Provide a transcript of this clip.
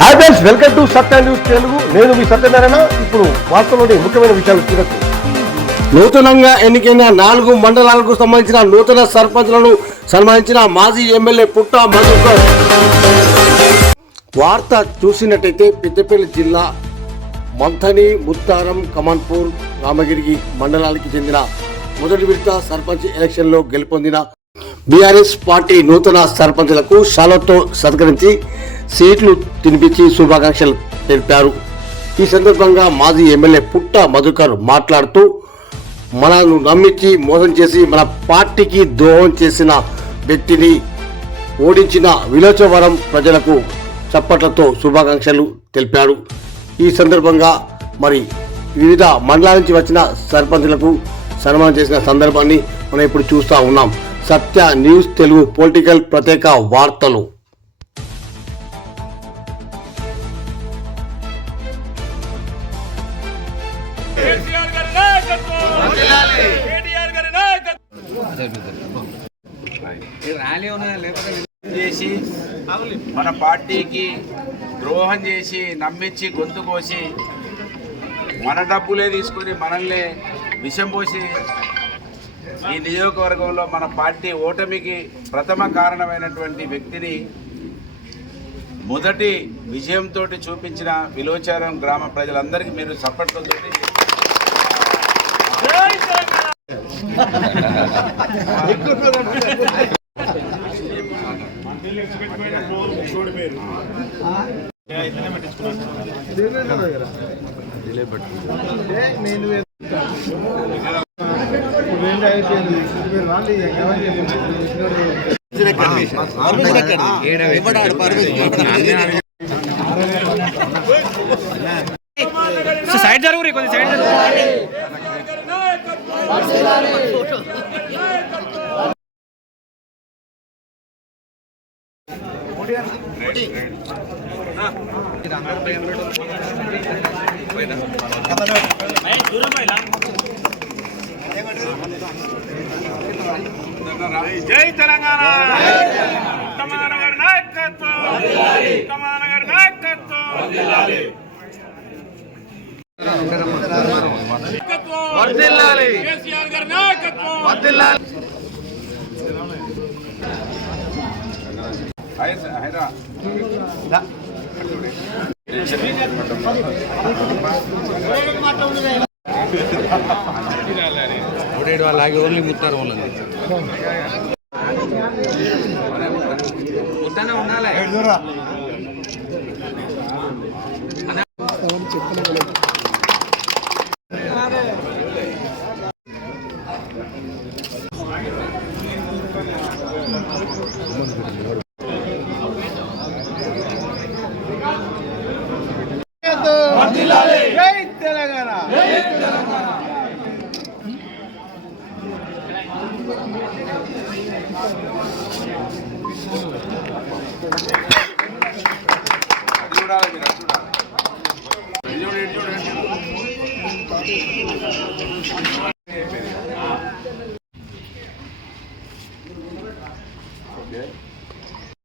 Hi friends, welcome to Satya news Telugu. నేను మీ సత్యనారాయణ. ఇప్పుడు వార్తల్లోని ముఖ్యమైన విషయాలు చూడొచ్చు. నూతనంగా ఎన్నికైన 4 మండలాలకు సంబంధించిన నూతన సర్పంచ్లను సన్మానించిన మాజీ ఎమ్మెల్యే పుట్ట మధుకర్. వార్త చూసినట్టయితే పెద్దపల్లి జిల్లా మంథని, ముత్తారం, కమాన్పూర్, రామగిరి మండలానికి చెందిన మొదటి విడత సర్పంచ్ ఎలక్షన్లో గెలుపొందిన బీఆర్ఎస్ పార్టీ నూతన సర్పంచ్లకు షాలతో సత్కరించి సీట్లు తినిపించి శుభాకాంక్షలు తెలిపారు. ఈ సందర్భంగా మాజీ ఎమ్మెల్యే పుట్ట మధుకర్ మాట్లాడుతూ, మనను నమ్మించి మోసం చేసి మన పార్టీకి ద్రోహం చేసిన వ్యక్తిని ఓడించిన విలోచవరం ప్రజలకు చప్పట్లతో శుభాకాంక్షలు తెలిపారు. ఈ సందర్భంగా వివిధ మండలాల నుంచి వచ్చిన సర్పంచ్లకు సన్మానం చేసిన సందర్భాన్ని మనం ఇప్పుడు చూస్తూ ఉన్నాం. సత్య న్యూస్ తెలుగు పొలిటికల్ ప్రత్యేక వార్తలు. చేసి మన పార్టీకి ద్రోహం చేసి నమ్మించి గొంతు కోసి మన డబ్బులే తీసుకొని మనల్ని విషం పోసి ఈ నియోజకవర్గంలో మన పార్టీ ఓటమికి ప్రథమ కారణమైనటువంటి వ్యక్తిని మొదటి విజయంతో చూపించిన విలోచారం గ్రామ ప్రజలందరికీ మీరు చప్పట్లతో సైడ్ జరుగు కొంచెం సైడ్ జై తెలంగాణ. తమానగర్ నాయకత్వం, తమానగర్ నాయకత్వం. వర్ధిల్లాలి కేసీఆర్ గారి నాయకత్వం. వర్ధిల్లాలి. అలాగే ఓన్లీ ముత్తారు వాళ్ళని ముద్దనే ఉండాలి. జై తెలంగాణ. చూడాలి మీరు చూడాలి.